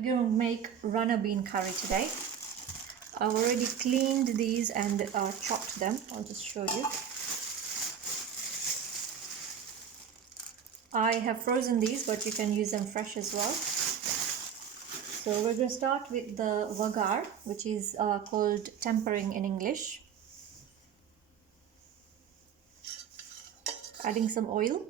We're going to make runner bean curry today. I've already cleaned these and chopped them. I'll just show you. I have frozen these, but you can use them fresh as well. So we're going to start with the vagar, which is called tempering in English. Adding some oil.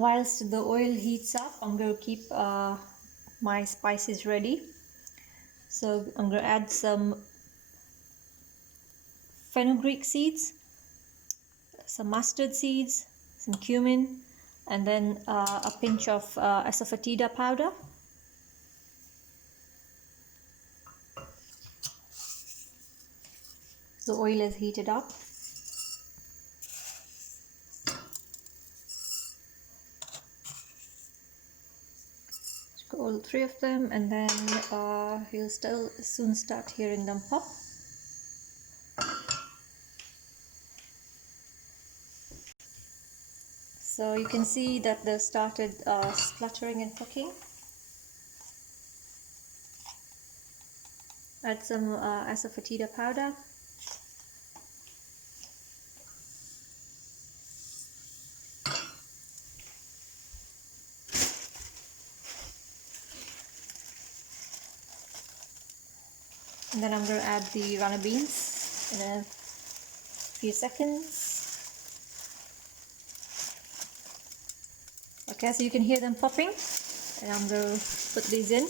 Whilst the oil heats up, I'm going to keep my spices ready. So I'm going to add some fenugreek seeds, some mustard seeds, some cumin, and then a pinch of asafoetida powder. The oil is heated up. All three of them, and then you'll soon start hearing them pop. So you can see that they started spluttering and cooking. Add some asafoetida powder. And then I'm going to add the runner beans in a few seconds. Okay, so you can hear them popping, and I'm going to put these in.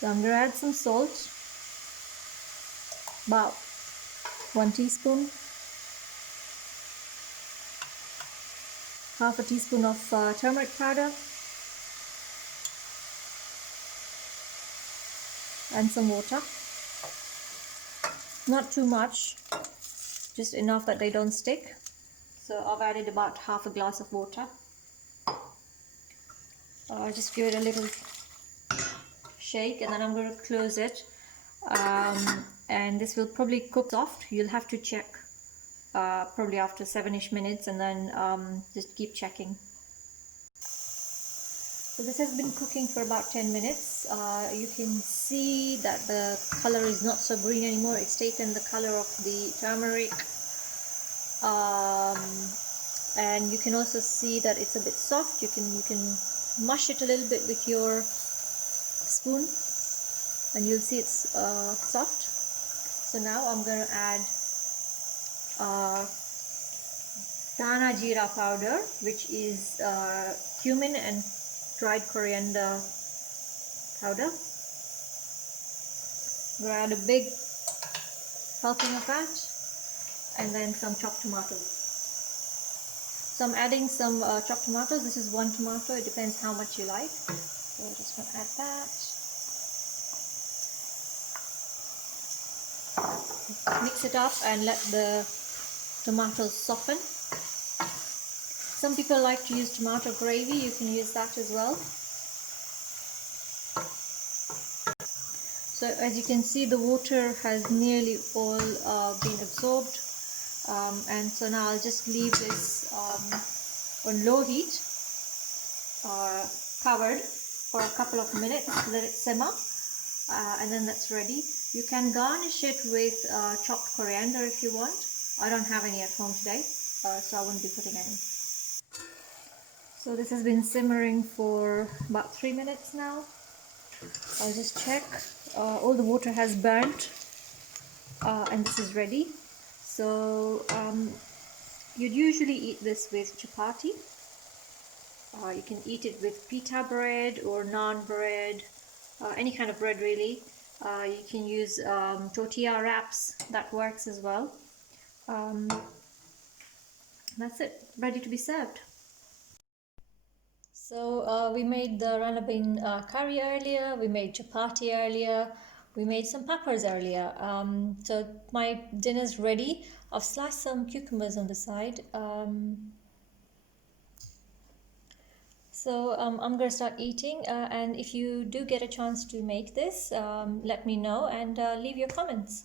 So I'm going to add some salt, about 1 teaspoon, half a teaspoon of turmeric powder, and some water. Not too much, just enough that they don't stick. So I've added about half a glass of water. Just give it a little shake, and then I'm going to close it, and this will probably cook soft. You'll have to check probably after 7ish minutes, and then just keep checking. So this has been cooking for about 10 minutes. You can see that the color is not so green anymore. It's taken the color of the turmeric, and you can also see that it's a bit soft. You can mush it a little bit with your spoon, and you'll see it's soft. So now I'm going to add dana jeera powder, which is cumin and dried coriander powder. I'm going to add a big helping of that, and then some chopped tomatoes. So I'm adding some chopped tomatoes. This is 1 tomato. It depends how much you like. So I'm just going to add that. Mix it up and let the tomatoes soften. Some people like to use tomato gravy. You can use that as well. So as you can see, the water has nearly all been absorbed. And so now I'll just leave this on low heat, covered for a couple of minutes, let it simmer, and then that's ready. You can garnish it with chopped coriander if you want. I don't have any at home today, so I won't be putting any. So this has been simmering for about 3 minutes now. I'll just check. All the water has burnt, and this is ready. So you'd usually eat this with chapati. You can eat it with pita bread or naan bread, any kind of bread really. You can use tortilla wraps, that works as well. That's it, ready to be served. So we made the runner bean curry earlier, we made chapati earlier, we made some peppers earlier. So my dinner's ready. I've sliced some cucumbers on the side. I'm going to start eating, and if you do get a chance to make this, let me know and leave your comments.